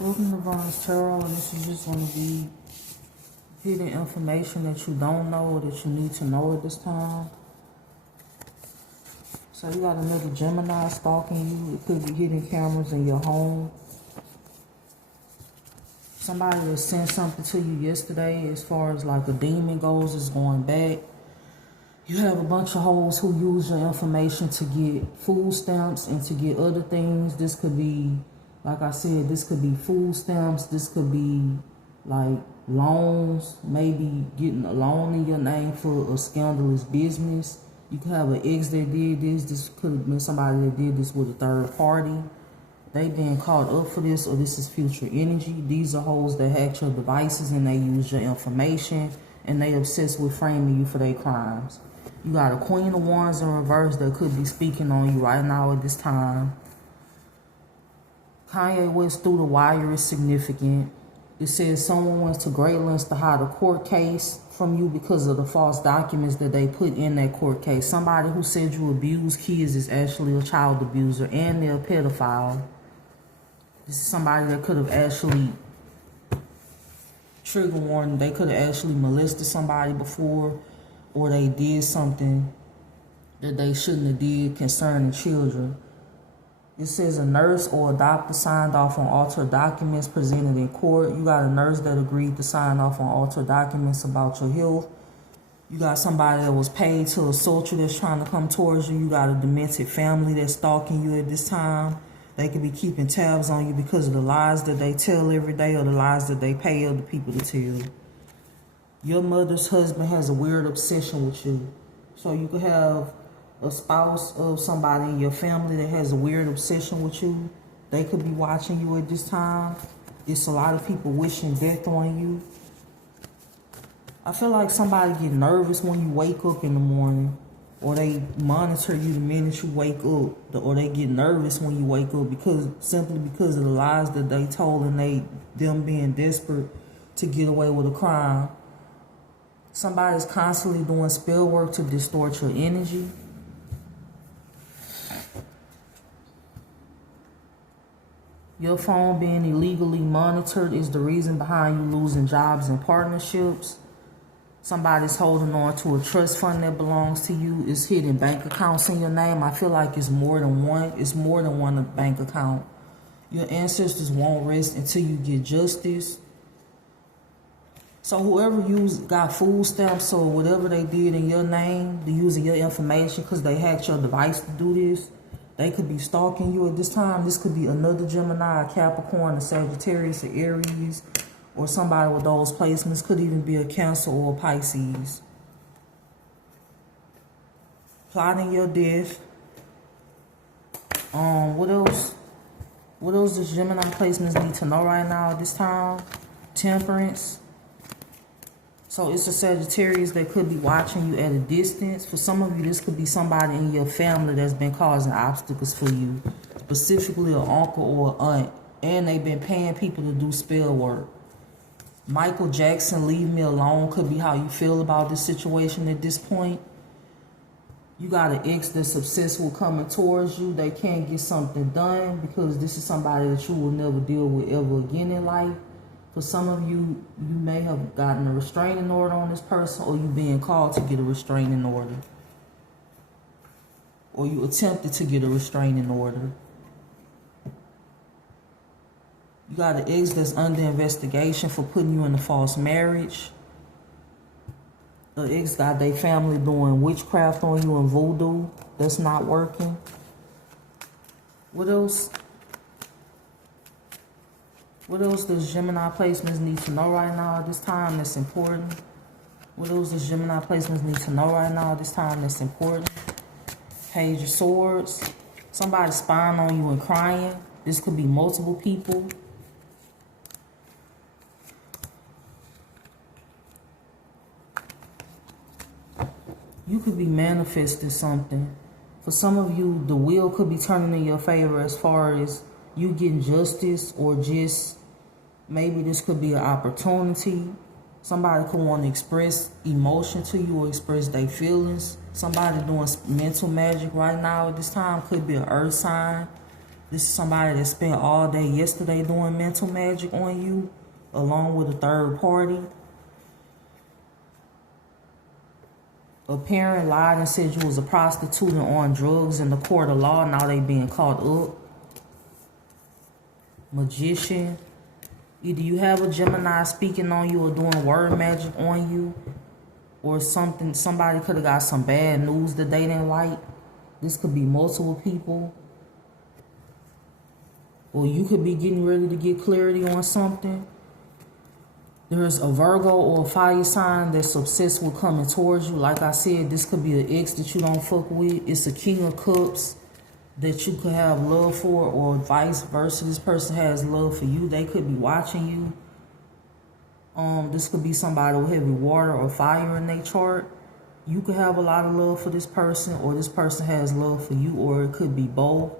Welcome to Vern's Tarot, and this is just going to be hidden information that you don't know or that you need to know at this time. So you got another Gemini stalking you. It could be hidden cameras in your home. Somebody that sent something to you yesterday as far as like a demon goes is going back. You have a bunch of hoes who use your information to get food stamps and to get other things. This could be, like I said, this could be food stamps. This could be like loans, maybe getting a loan in your name for a scandalous business. You could have an ex that did this. This could have been somebody that did this with a third party. They been caught up for this, or this is future energy. These are hoes that hack your devices and they use your information and they obsessed with framing you for their crimes. You got a Queen of Wands in reverse that could be speaking on you right now at this time. Kanye West through the wire is significant. It says someone went to great lengths to hide a court case from you because of the false documents that they put in that court case. Somebody who said you abuse kids is actually a child abuser and they're a pedophile. This is somebody that could have actually, trigger warning, they could have actually molested somebody before, or they did something that they shouldn't have did concerning children. It says a nurse or a doctor signed off on altered documents presented in court. You got a nurse that agreed to sign off on altered documents about your health. You got somebody that was paid to assault you that's trying to come towards you. You got a demented family that's stalking you at this time. They could be keeping tabs on you because of the lies that they tell every day or the lies that they pay other people to tell. Your mother's husband has a weird obsession with you. So you could have a spouse of somebody in your family that has a weird obsession with you. They could be watching you at this time. It's a lot of people wishing death on you. I feel like somebody get nervous when you wake up in the morning, or they monitor you the minute you wake up, or they get nervous when you wake up simply because of the lies that they told and them being desperate to get away with a crime. Somebody's constantly doing spell work to distort your energy. Your phone being illegally monitored is the reason behind you losing jobs and partnerships. Somebody's holding on to a trust fund that belongs to you. It's hidden bank accounts in your name. I feel like it's more than one. It's more than one bank account. Your ancestors won't rest until you get justice. So whoever got food stamps or whatever they did in your name, they're using your information because they hacked your device to do this. They could be stalking you at this time. This could be another Gemini, a Capricorn, a Sagittarius, an Aries, or somebody with those placements. Could even be a Cancer or a Pisces. Plotting your death. What else? What else does Gemini placements need to know right now at this time? Temperance. So it's a Sagittarius that could be watching you at a distance. For some of you, this could be somebody in your family that's been causing obstacles for you. Specifically an uncle or an aunt. And they've been paying people to do spell work. Michael Jackson, leave me alone, could be how you feel about this situation at this point. You got an ex that's obsessed with coming towards you. They can't get something done because this is somebody that you will never deal with ever again in life. For some of you, you may have gotten a restraining order on this person, or you being called to get a restraining order. Or you attempted to get a restraining order. You got an ex that's under investigation for putting you in a false marriage. The ex got their family doing witchcraft on you and voodoo. That's not working. What else? What else does Gemini placements need to know right now at this time that's important? What else does Gemini placements need to know right now at this time that's important? Page of Swords. Somebody spying on you and crying. This could be multiple people. You could be manifesting something. For some of you, the wheel could be turning in your favor as far as you getting justice, or just maybe this could be an opportunity. Somebody could want to express emotion to you or express their feelings. Somebody doing mental magic right now at this time could be an earth sign. This is somebody that spent all day yesterday doing mental magic on you, along with a third party. A parent lied and said you was a prostitute and on drugs in the court of law. Now they being caught up. Magician. Either you have a Gemini speaking on you or doing word magic on you, or something. Somebody could have got some bad news that they didn't like. This could be multiple people. Or you could be getting ready to get clarity on something. There's a Virgo or a fire sign that's obsessed with coming towards you. Like I said, this could be an ex that you don't fuck with. It's a King of Cups that you could have love for, or vice versa. This person has love for you. They could be watching you. This could be somebody with heavy water or fire in their chart. You could have a lot of love for this person, or this person has love for you, or it could be both.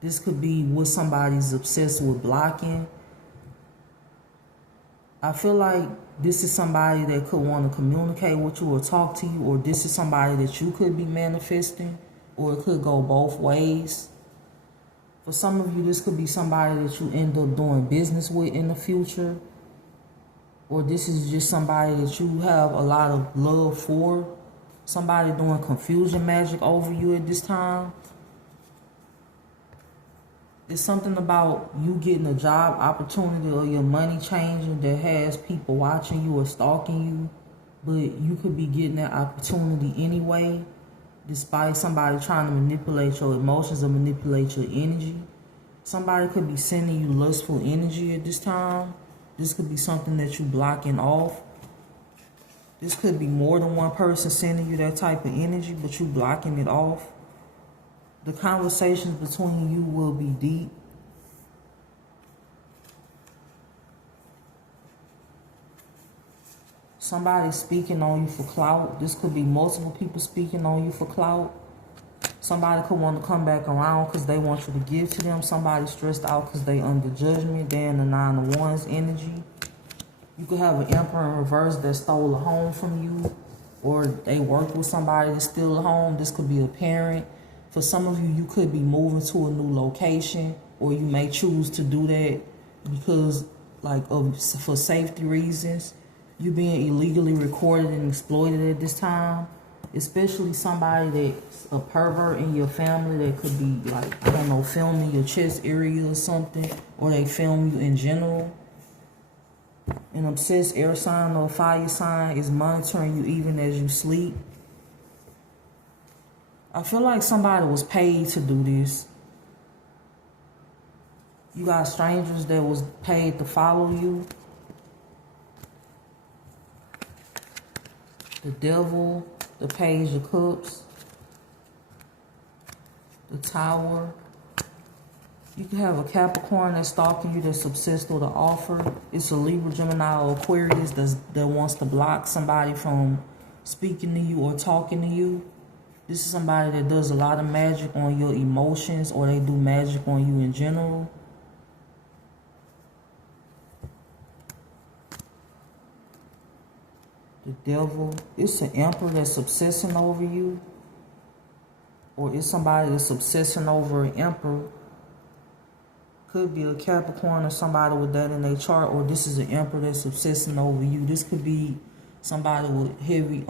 This could be what somebody's obsessed with blocking. I feel like this is somebody that could want to communicate with you or talk to you, or this is somebody that you could be manifesting, or it could go both ways. For some of you, this could be somebody that you end up doing business with in the future, or this is just somebody that you have a lot of love for, somebody doing confusion magic over you at this time. It's something about you getting a job opportunity or your money changing that has people watching you or stalking you, but you could be getting that opportunity anyway, despite somebody trying to manipulate your emotions or manipulate your energy. Somebody could be sending you lustful energy at this time. This could be something that you blocking off. This could be more than one person sending you that type of energy, but you blocking it off. The conversations between you will be deep. Somebody speaking on you for clout. This could be multiple people speaking on you for clout. Somebody could want to come back around because they want you to give to them. Somebody stressed out because they under judgment. They're in the 9 of Wands energy. You could have an Emperor in reverse that stole a home from you, or they worked with somebody to steal a home. This could be a parent. For some of you, you could be moving to a new location, or you may choose to do that because, for safety reasons. You being illegally recorded and exploited at this time, especially somebody that's a pervert in your family that could be filming your chest area or something, or they film you in general. An obsessed air sign or fire sign is monitoring you even as you sleep. I feel like somebody was paid to do this. You got strangers that was paid to follow you. The Devil, the Page of Cups, the Tower. You can have a Capricorn that's stalking you, that's obsessed with an offer. It's a Libra, Gemini, or Aquarius that wants to block somebody from speaking to you or talking to you. This is somebody that does a lot of magic on your emotions, or they do magic on you in general. The Devil. It's an Emperor that's obsessing over you, or it's somebody that's obsessing over an Emperor. Could be a Capricorn or somebody with that in their chart, or this is an Emperor that's obsessing over you. This could be somebody with heavy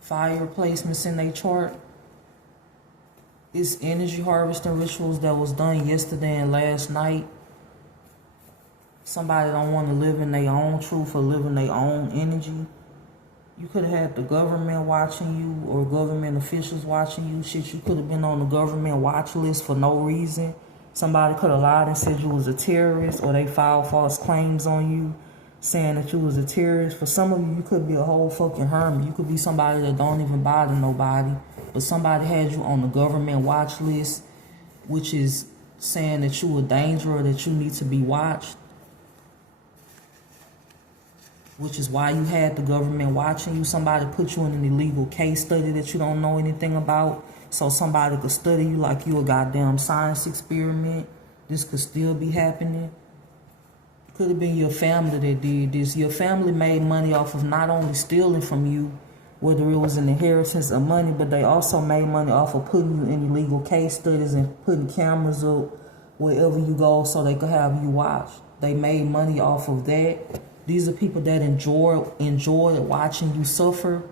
fire placements in their chart. It's energy harvesting rituals that was done yesterday and last night. Somebody don't want to live in their own truth or live in their own energy. You could have had the government watching you, or government officials watching you. Shit, you could have been on the government watch list for no reason. Somebody could have lied and said you was a terrorist, or they filed false claims on you saying that you was a terrorist. For some of you, you could be a whole fucking hermit. You could be somebody that don't even bother nobody, but somebody had you on the government watch list, which is saying that you a danger or that you need to be watched, which is why you had the government watching you. Somebody put you in an illegal case study that you don't know anything about, so somebody could study you like you a goddamn science experiment. This could still be happening. Could have been your family that did this. Your family made money off of not only stealing from you, whether it was an inheritance of money, but they also made money off of putting you in illegal case studies and putting cameras up wherever you go so they could have you watch. They made money off of that. These are people that enjoy watching you suffer.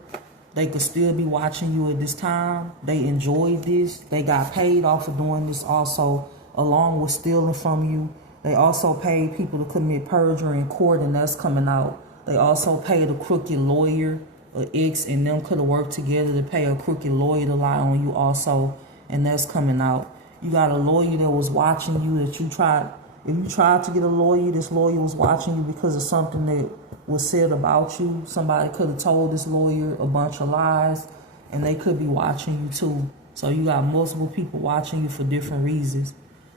They could still be watching you at this time. They enjoyed this. They got paid off of doing this also, along with stealing from you. They also paid people to commit perjury in court, and that's coming out. They also paid a crooked lawyer. An ex and them could have worked together to pay a crooked lawyer to lie on you also, and that's coming out. You got a lawyer that was watching you that you tried. If you tried to get a lawyer, this lawyer was watching you because of something that was said about you. Somebody could have told this lawyer a bunch of lies, and they could be watching you too. So you got multiple people watching you for different reasons.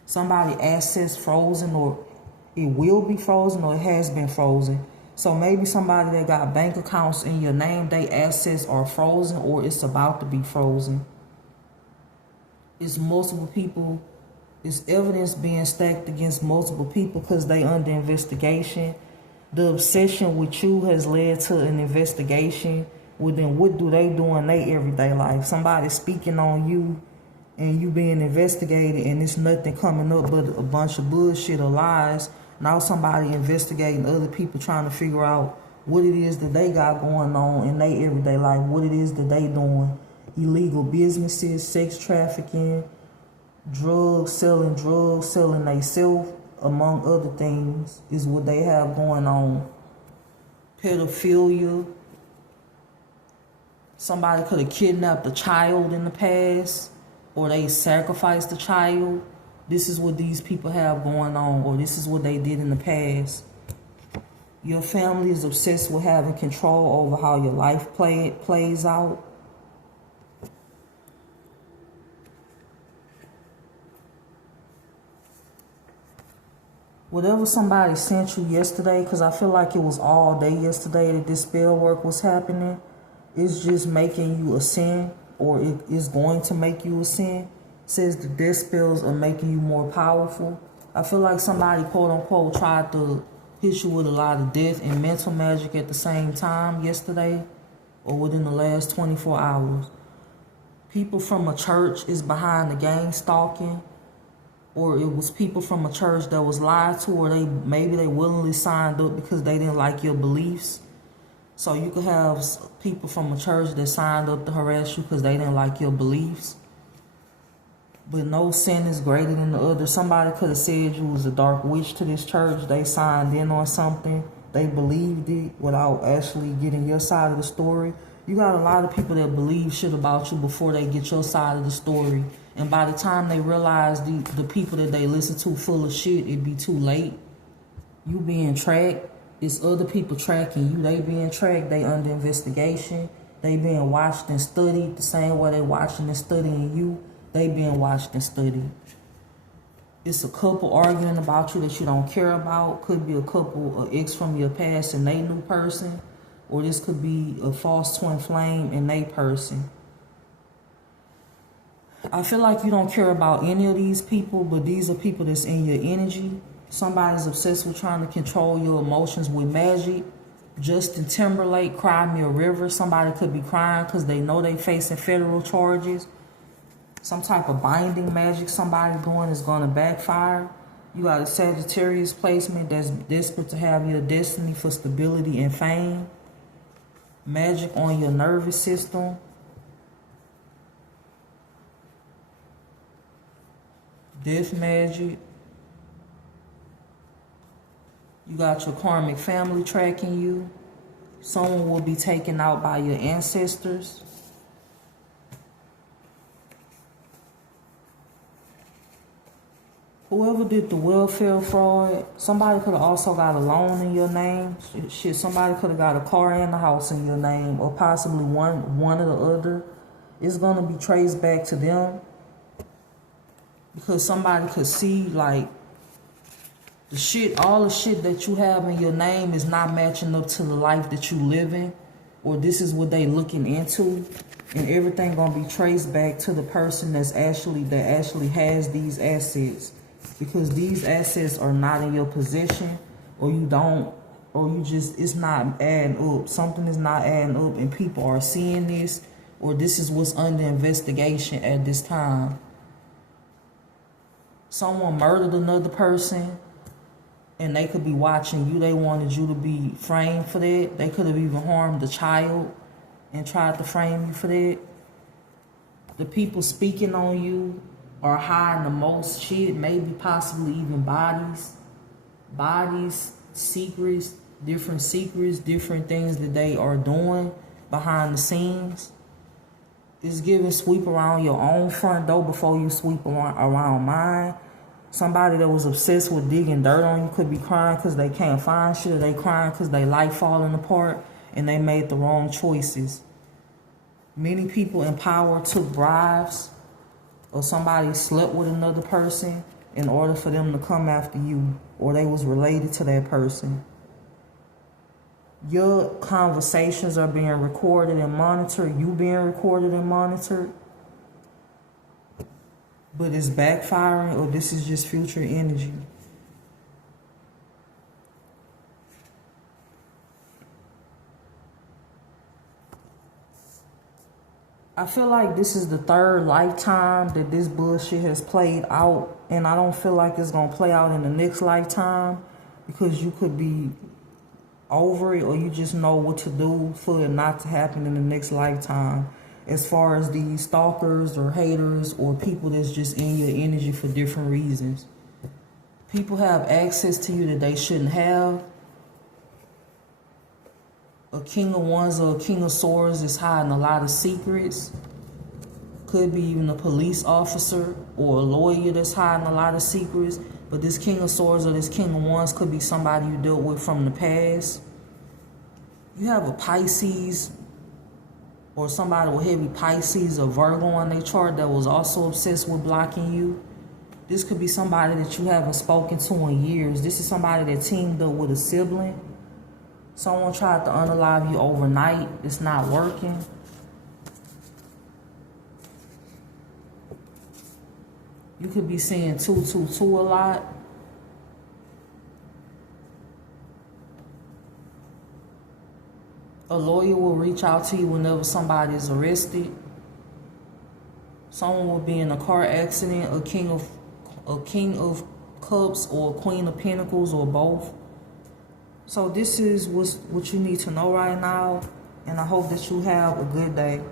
Somebody assets frozen, or it will be frozen, or it has been frozen. So maybe somebody that got bank accounts in your name, they assets are frozen or it's about to be frozen. It's multiple people. It's evidence being stacked against multiple people because they under investigation. The obsession with you has led to an investigation. Well, then what do they do in their everyday life? Somebody speaking on you and you being investigated, and it's nothing coming up but a bunch of bullshit or lies. Now somebody investigating other people, trying to figure out what it is that they got going on in their everyday life, what it is that they doing. Illegal businesses, sex trafficking, drugs selling themselves, among other things, is what they have going on. Pedophilia. Somebody could have kidnapped a child in the past, or they sacrificed the child. This is what these people have going on, or this is what they did in the past. Your family is obsessed with having control over how your life plays out. Whatever somebody sent you yesterday, because I feel like it was all day yesterday that this spell work was happening, it's just making you a sin, or it is going to make you a sin. Says the death spells are making you more powerful. I feel like somebody, quote unquote, tried to hit you with a lot of death and mental magic at the same time yesterday, or within the last 24 hours. People from a church is behind the gang stalking, or it was people from a church that was lied to, or maybe they willingly signed up because they didn't like your beliefs. So you could have people from a church that signed up to harass you because they didn't like your beliefs. But no sin is greater than the other. Somebody could have said you was a dark witch to this church. They signed in on something. They believed it without actually getting your side of the story. You got a lot of people that believe shit about you before they get your side of the story. And by the time they realize the people that they listen to full of shit, it'd be too late. You being tracked. It's other people tracking you. They being tracked. They under investigation. They being watched and studied the same way they watching and studying you. They being watched and studied. It's a couple arguing about you that you don't care about. Could be a couple, an ex from your past and they new person. Or this could be a false twin flame and they person. I feel like you don't care about any of these people, but these are people that's in your energy. Somebody's obsessed with trying to control your emotions with magic. Justin Timberlake, Cry Me a River. Somebody could be crying because they know they facing federal charges. Some type of binding magic somebody doing is going to backfire. You got a Sagittarius placement that's desperate to have your destiny for stability and fame. Magic on your nervous system. Death magic. You got your karmic family tracking you. Someone will be taken out by your ancestors. Whoever did the welfare fraud, somebody could have also got a loan in your name. Shit, somebody could have got a car and a house in your name, or possibly one or the other. It's going to be traced back to them. Because somebody could see, like, all the shit that you have in your name is not matching up to the life that you live in, or this is what they looking into, and everything gonna be traced back to the person that actually has these assets, because these assets are not in your possession, or you don't or you just, it's not adding up. Something is not adding up and people are seeing this, or this is what's under investigation at this time. Someone murdered another person and they could be watching you. They wanted you to be framed for that. They could have even harmed a child and tried to frame you for that. The people speaking on you are hiding the most shit, maybe possibly even bodies, secrets, different things that they are doing behind the scenes. It's giving sweep around your own front door before you sweep around mine. Somebody that was obsessed with digging dirt on you could be crying because they can't find shit, or they crying because their life falling apart and they made the wrong choices. Many people in power took bribes, or somebody slept with another person in order for them to come after you, or they was related to that person. Your conversations are being recorded and monitored. You being recorded and monitored. But it's backfiring, or this is just future energy. I feel like this is the third lifetime that this bullshit has played out, and I don't feel like it's going to play out in the next lifetime, because you could be over it, or you just know what to do for it not to happen in the next lifetime, as far as these stalkers or haters or people that's just in your energy for different reasons. People have access to you that they shouldn't have. A King of Wands or a King of Swords is hiding a lot of secrets. Could be even a police officer or a lawyer that's hiding a lot of secrets. But this King of Swords or this King of Wands could be somebody you dealt with from the past. You have a Pisces or somebody with heavy Pisces or Virgo on their chart that was also obsessed with blocking you. This could be somebody that you haven't spoken to in years. This is somebody that teamed up with a sibling. Someone tried to unalive you overnight. It's not working. You could be seeing 222 a lot. A lawyer will reach out to you whenever somebody is arrested. Someone will be in a car accident, a king of cups or a queen of pentacles, or both. So this is what you need to know right now, and I hope that you have a good day.